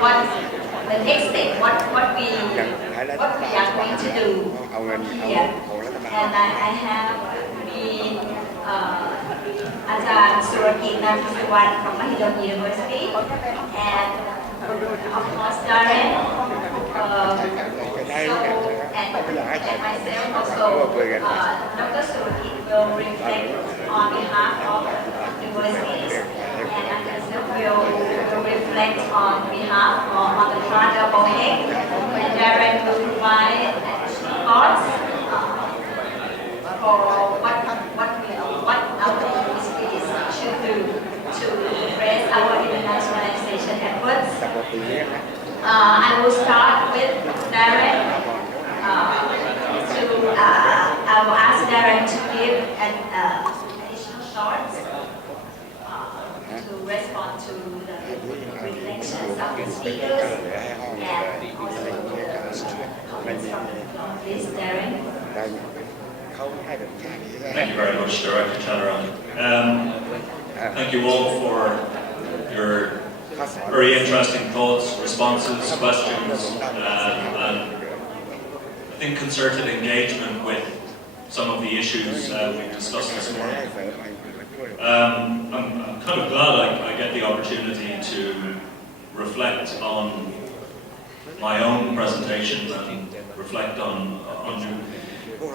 what the next step, what we are going to do here. And I have been Ajahn Surakit Nampisawan from Mahidol University, and of course Darren, and myself also, Dr. Surakit will reflect on behalf of universities, and I myself will reflect on behalf or on the part of OHEC, and Darren will provide thoughts for what our universities should do to raise our internationalization efforts. I will start with Darren. I will ask Darren to give an additional short to respond to the reflections of the speakers and also comments from the floor. Please, Darren. Thank you very much, Director Chatteron. Thank you all for your very interesting thoughts, responses, questions, and I think concerted engagement with some of the issues we've discussed this morning. I'm kind of glad I get the opportunity to reflect on my own presentation and reflect on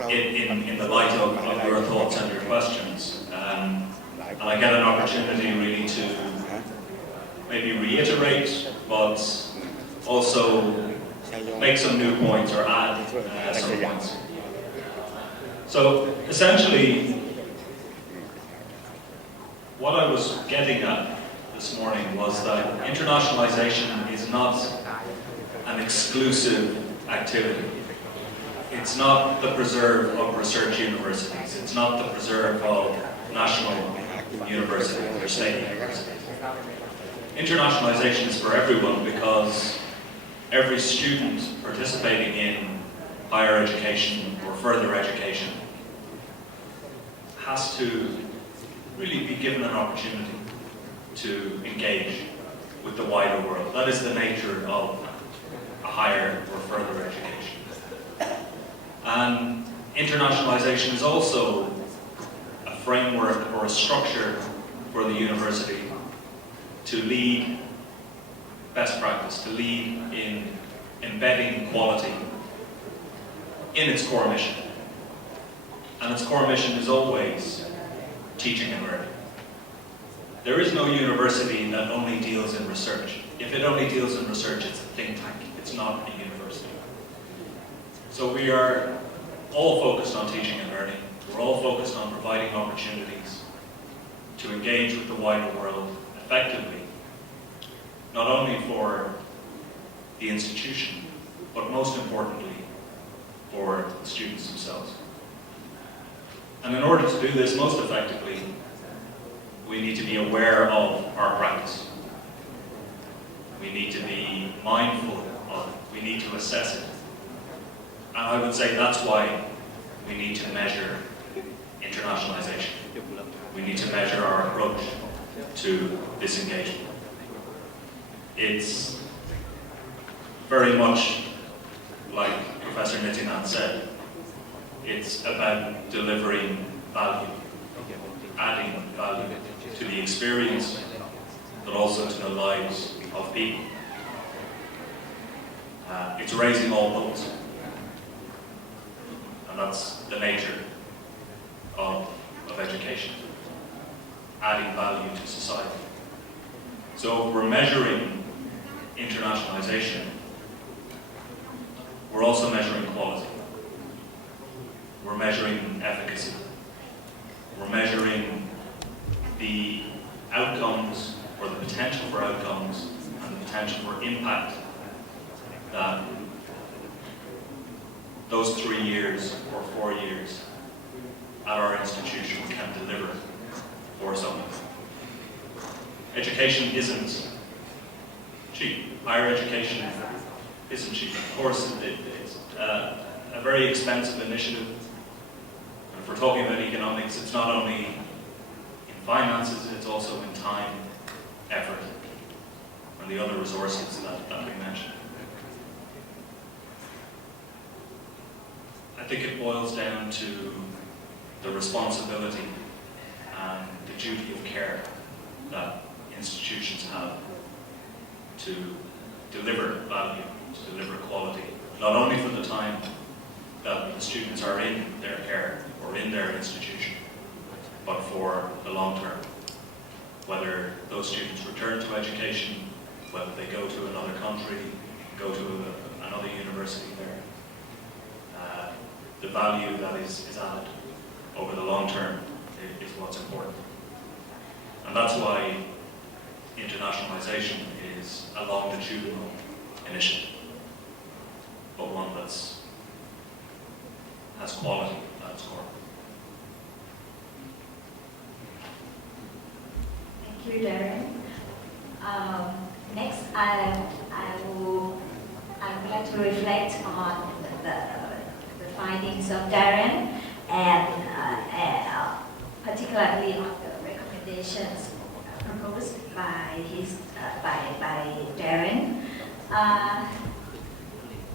in the light of your thoughts and your questions. And I get an opportunity really to maybe reiterate, but also make some new points or add some points. So essentially, what I was getting at this morning was that internationalization is not an exclusive activity. It's not the preserve of research universities. It's not the preserve of national universities or state universities. Internationalization is for everyone because every student participating in higher education or further education has to really be given an opportunity to engage with the wider world. That is the nature of a higher or further education. And internationalization is also a framework or a structure for the university to lead best practice, to lead in embedding quality in its core mission. And its core mission is always teaching and learning. There is no university that only deals in research. If it only deals in research, it's a think tank. It's not a university. So we are all focused on teaching and learning. We're all focused on providing opportunities to engage with the wider world effectively, not only for the institution, but most importantly, for the students themselves. And in order to do this most effectively, we need to be aware of our practice. We need to be mindful of it. We need to assess it. And I would say that's why we need to measure internationalization. We need to measure our approach to this engagement. It's very much like Professor Nityanand said, it's about delivering value, adding value to the experience, but also to the lives of people. It's raising all boats. And that's the nature of education, adding value to society. So if we're measuring internationalization, we're also measuring quality. We're measuring efficacy. We're measuring the outcomes, or the potential for outcomes, and the potential for impact that those 3 years or 4 years at our institution can deliver for someone. Education isn't cheap. Higher education isn't cheap. Of course, it's a very expensive initiative. And if we're talking about economics, it's not only in finances, it's also in time, effort. and the other resources that we mentioned. I think it boils down to the responsibility and the duty of care that institutions have to deliver value, to deliver quality, not only for the time that the students are in their care or in their institution, but for the long term. Whether those students return to education, whether they go to another country, go to another university there, the value that is added over the long term is what's important. And that's why internationalisation is a longitudinal initiative, but one that has quality at its core. Thank you, Darren. Next, I would like to reflect on the findings of Darren and particularly on the recommendations proposed by Darren.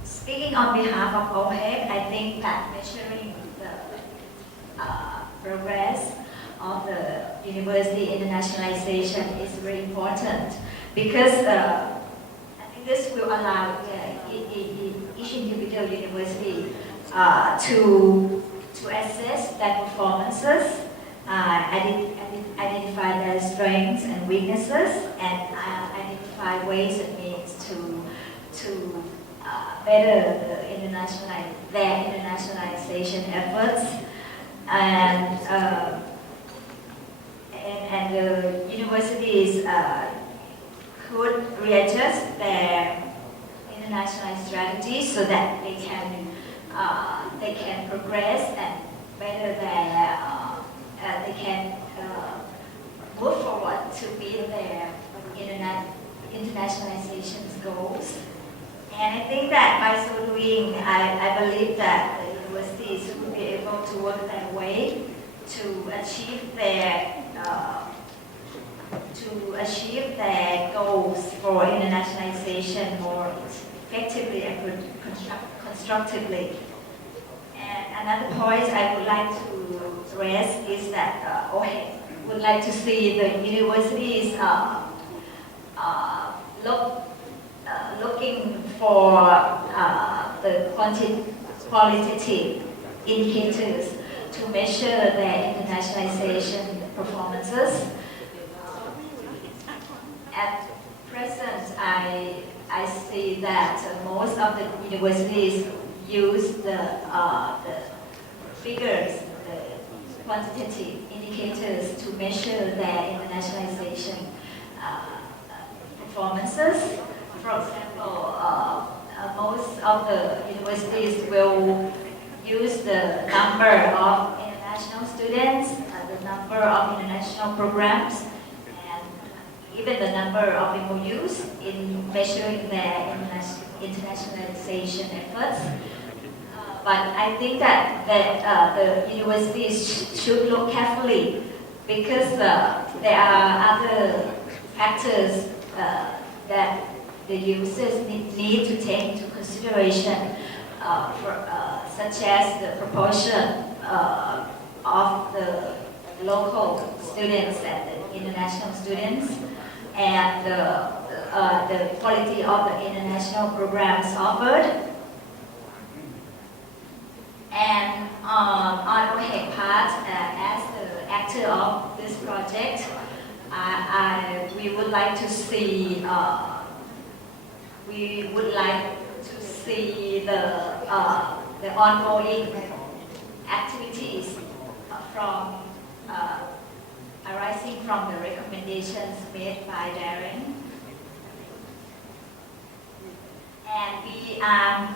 Speaking on behalf of OHEC, I think that measuring the progress of the university internationalization is very important because I think this will allow each individual university to assess their performances, identify their strengths and weaknesses, and identify ways and means to better their internationalization efforts, and the universities could readjust their international strategies so that they can progress and better they can move forward to meet their internationalization goals. And I think that by so doing, I believe that the universities will be able to work their way to achieve their goals for internationalization more effectively and constructively. And another point I would like to raise is that OHEC would like to see the universities looking for the qualitative indicators to measure their internationalization performances. At present, I see that most of the universities use the figures, the quantitative indicators to measure their internationalization performances. For example, most of the universities will use the number of international students, the number of international programs, and even the number of MOUs in measuring their internationalization efforts. But I think that the universities should look carefully because there are other factors that the users need to take into consideration, such as the proportion of the local students and the international students, and the quality of the international programs offered. And on OHEC part, as the actor of this project, we would like to see the ongoing activities arising from the recommendations made by Darren. And we are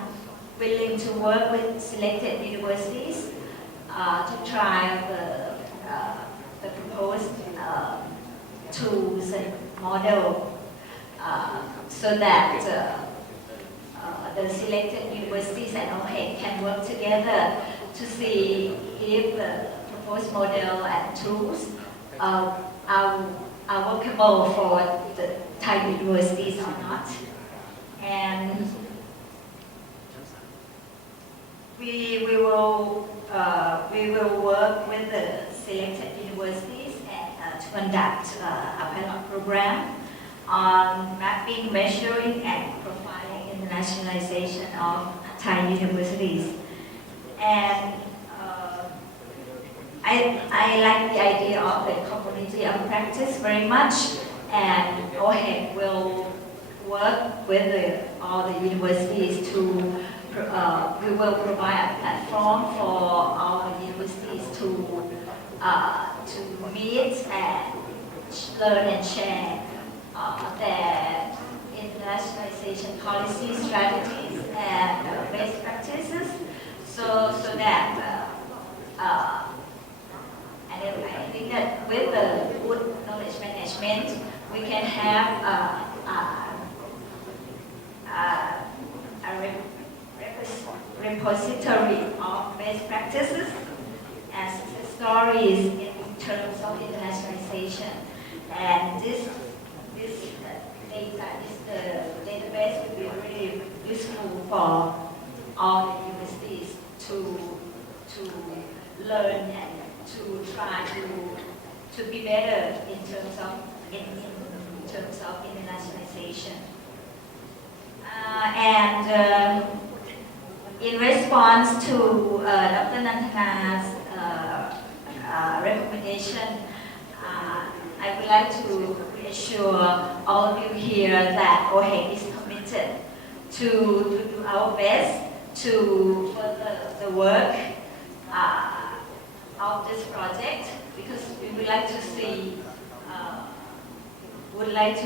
willing to work with selected universities to try the proposed tools and model so that the selected universities and OHEC can work together to see if the proposed model and tools are workable for Thai universities or not. And we will work with the selected universities and to conduct a pilot program on mapping, measuring, and profiling internationalization of Thai universities. And I like the idea of the community of practice very much, and OHEC will work with all the universities to, we will provide a platform for all the universities to meet and learn and share their internationalization policies, strategies, and best practices, so that and I think that with the good knowledge management, we can have a repository of best practices and success stories in terms of internationalization. And this data, the database will be really useful for all the universities to learn and to try to be better in terms of internationalization. In response to Dr. Nantana's recommendation, I would like to reassure all of you here that OHEC is committed to do our best to further the work of this project, because we would like to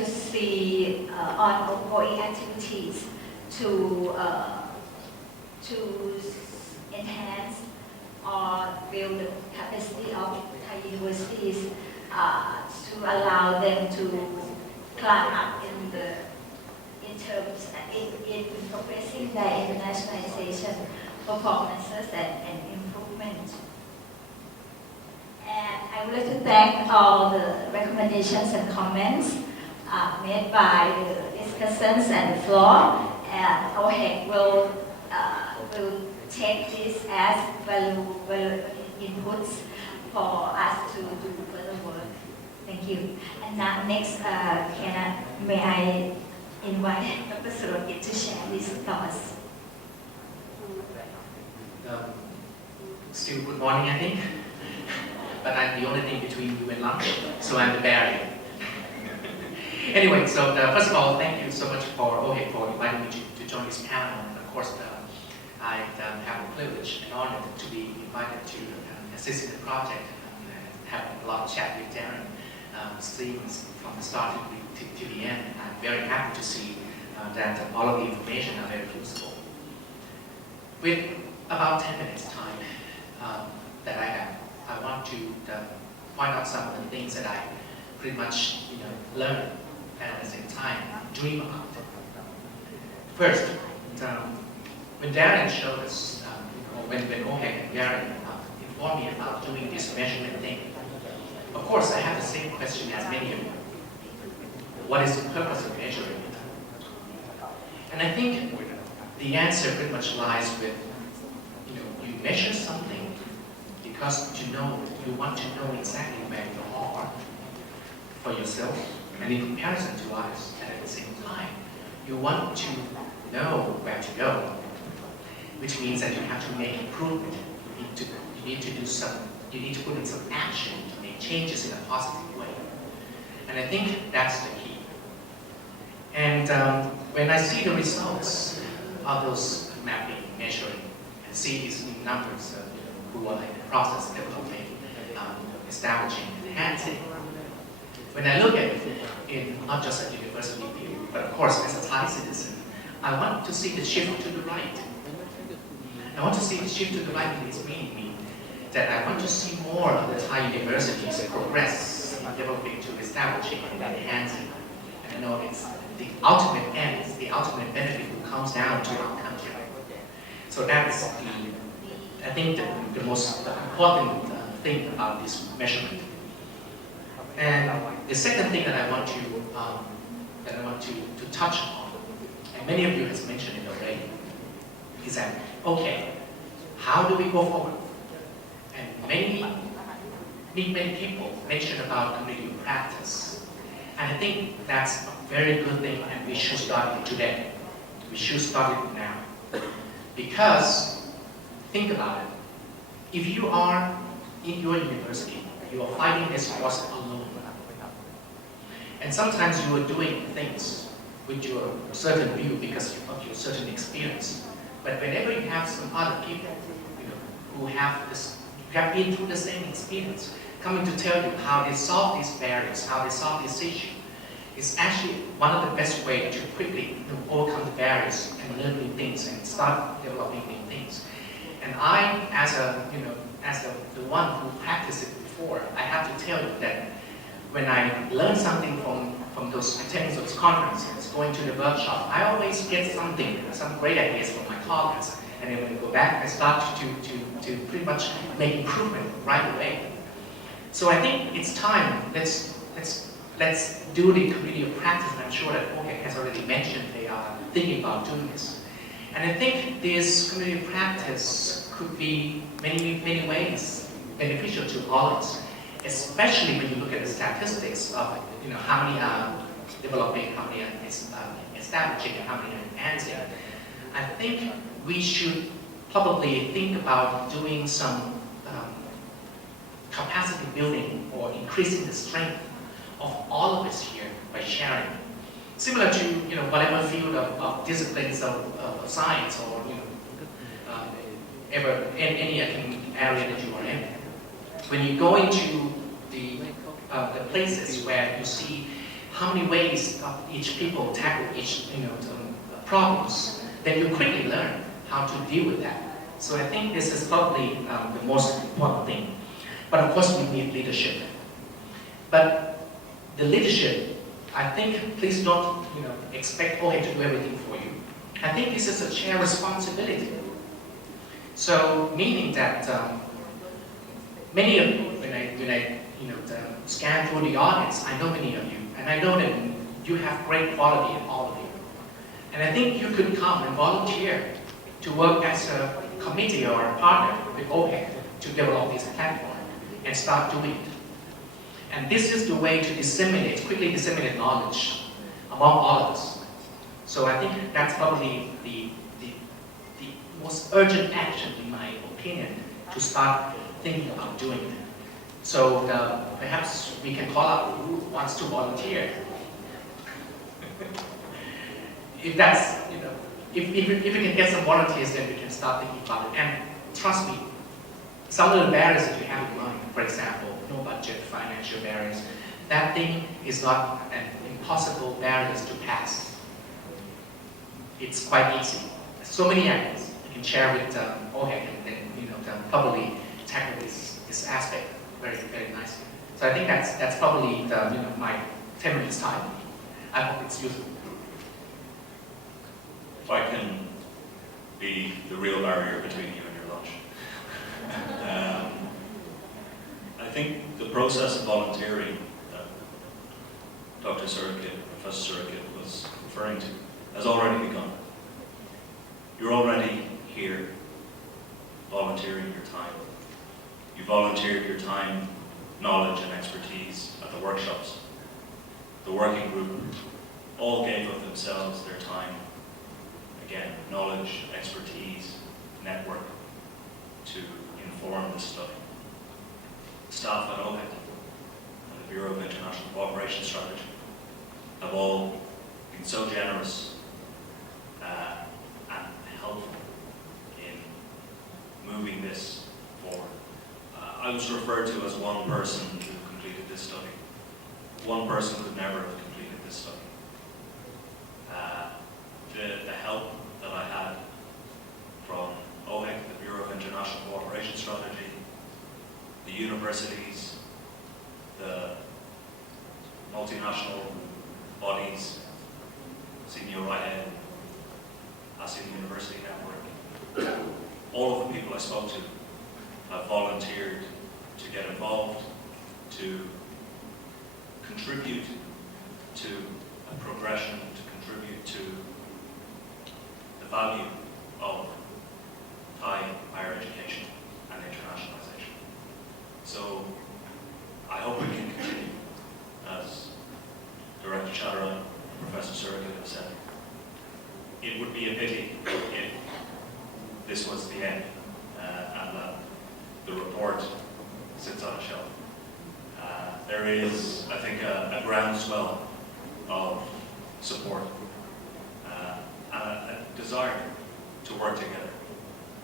see ongoing activities to enhance or build the capacity of Thai universities to allow them to climb up in progressing their internationalization performances and improvement. And I would like to thank all the recommendations and comments made by the discussants and the floor. And OHEC will take this as valuable inputs for us to do further work. Thank you. And now next, may I invite Dr. Surojit to share his thoughts. Still good morning, I think. But I'm the only thing between you and lunch, so I'm the barrier. Anyway, so first of all, thank you so much for OHEC for inviting me to join this panel. And of course, I have the privilege and honor to be invited to assist in the project and have a lot of chat with Darren, things from the start to the end. I'm very happy to see that all of the information are very useful. With about 10 minutes time that I have, I want to point out some of the things that I pretty much learned and at the same time dream about. First, when Darren showed us, or when OHEC and Darren informed me about doing this measurement thing, of course I have the same question as many of you. What is the purpose of measuring? And I think the answer pretty much lies with, you measure something because you want to know exactly where you are for yourself and in comparison to others. And at the same time, you want to know where to go, which means that you have to make improvement. You need to put in some action to make changes in a positive way. And I think that's the key. And when I see the results of those mapping, measuring, and see these numbers who are in the process of developing, establishing, enhancing, when I look at it in not just a university view, but of course as a Thai citizen, I want to see the shift to the right. I want to see the shift to the right, and it's meaning that I want to see more of the Thai universities progress in developing to establishing and enhancing. And I know it's the ultimate end, the ultimate benefit who comes down to our country. So that's I think the most important thing about this measurement. And the second thing that I want to that I want to touch on, and many of you has mentioned it already, is that, okay, how do we go forward? And many people mention about community practice. And I think that's a very good thing, and we should start it today. We should start it now. Because, think about it, if you are in your university, you are fighting this cause alone. And sometimes you are doing things with your certain view because of your certain experience. But whenever you have some other people, who have been through the same experience, coming to tell you how they solve these barriers, how they solve this issue, is actually one of the best ways to quickly overcome the barriers and learn new things and start developing new things. And I, as the one who practiced it before, I have to tell you that when I learn something from those attending those conferences, going to the workshop, I always get something, some great ideas from my colleagues. And then when I go back, I start to pretty much make improvement right away. So I think it's time. Let's do the community of practice. And I'm sure that Watergate has already mentioned they are thinking about doing this. And I think this community of practice could be many ways beneficial to all of us, especially when you look at the statistics of how many are developing, how many are establishing, and how many are enhancing. I think we should probably think about doing some capacity building or increasing the strength of all of us here by sharing. Similar to whatever field of disciplines of science or any academic area that you are in. When you go into the places where you see how many ways each people tackle each problems, then you quickly learn how to deal with that. So I think this is probably the most important thing. But of course, we need leadership. But the leadership, I think, please don't expect OHEC to do everything for you. I think this is a shared responsibility. So meaning that many of you, when I scan through the audience, I know many of you, and I know that you have great quality in all of you. And I think you could come and volunteer to work as a committee or a partner with OHEC to develop this platform and start doing it. And this is the way to quickly disseminate knowledge among all of us. So I think that's probably the most urgent action, in my opinion, to start thinking about doing it. So perhaps we can call out who wants to volunteer. If that's, if we can get some volunteers, then we can start thinking about it. And trust me, some of the barriers that you have in mind, for example, no budget, financial barriers, that thing is not an impossible barriers to pass. It's quite easy. So many angles you can share with OHEC and then probably tackle this aspect very nicely. So I think that's probably my 10 minutes time. I hope it's useful. If I can be the real barrier between you and your lunch. I think the process of volunteering that Dr. Surikit, Professor Surikit was referring to has already begun. You're already here volunteering your time. You volunteered your time, knowledge and expertise at the workshops. The working group all gave of themselves, their time. Again, knowledge, expertise, network to inform the study. Staff at OHEC and the Bureau of International Cooperation Strategy have all been so generous and helpful in moving this forward. I was referred to as one person who completed this study. One person could never have completed this study. The help that I had from OHEC, the Bureau of International Cooperation Strategy, the universities, the multinational bodies, Senior IAEA, ASEAN University Network, all of the people I spoke to have volunteered to get involved, to contribute to a progression to contribute to the value of Thai higher education and internationalisation. So I hope we can continue, as Director Chatterjee and Professor Surikit have said. It would be a pity if this was the end and that the report sits on a shelf. There is, I think, a groundswell of support and a desire to work together,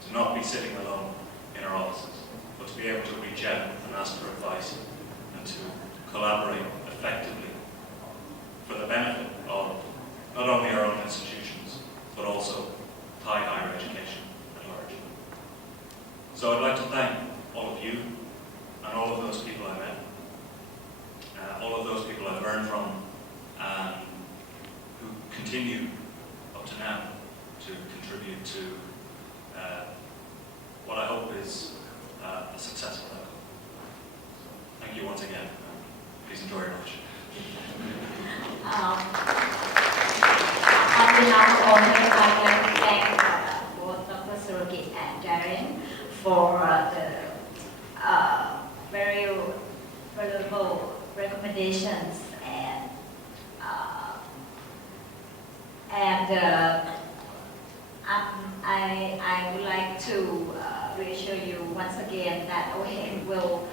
to not be sitting alone in our offices, but to be able to reach out and ask for advice and to collaborate effectively for the benefit of not only our own institutions, but also Thai higher education at large. So I'd like to thank all of you and all of those people I met, all of those people I've learned from, and who continue up to now to contribute to what I hope is a successful outcome. Thank you once again. Please enjoy your lunch. On behalf of all of us, I'd like to thank both Dr. Surikit and Darren for the very valuable recommendations I would like to reassure you once again that OHEM will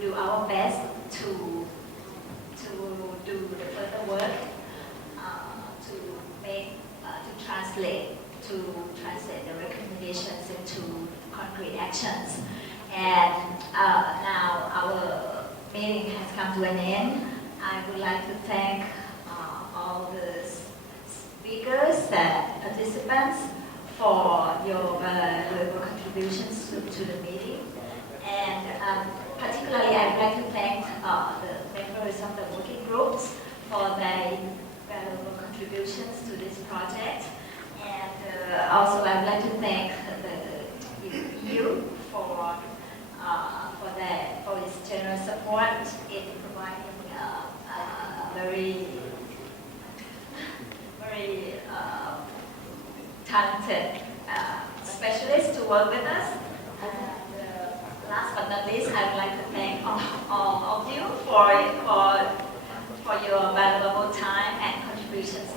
do our best to do the further work to translate the recommendations into concrete actions. And now our meeting has come to an end. I would like to thank all the speakers and participants for your valuable contributions to the meeting. And particularly, I'd like to thank the members of the working groups for their valuable contributions to this project. And also, I'd like to thank the EU for its generous support in providing very talented specialists to work with us. And last but not least, I would like to thank all of you for your valuable time and contributions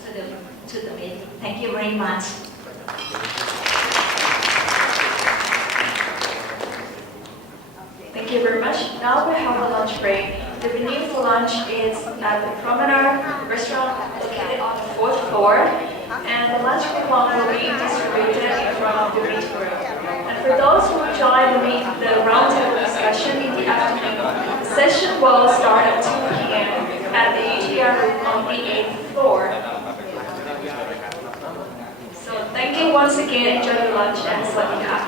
to the meeting. Thank you very much. Thank you very much. Now we have a lunch break. The venue for lunch is at the Promenade restaurant located on the 4th floor, and the lunch coupon will be distributed in front of the meeting room. And for those who will join the roundtable discussion in the afternoon, the session will start at 2 p.m. at the ATR room on the 8th floor. So thank you once again. Enjoy your lunch and Sawasdee Ka.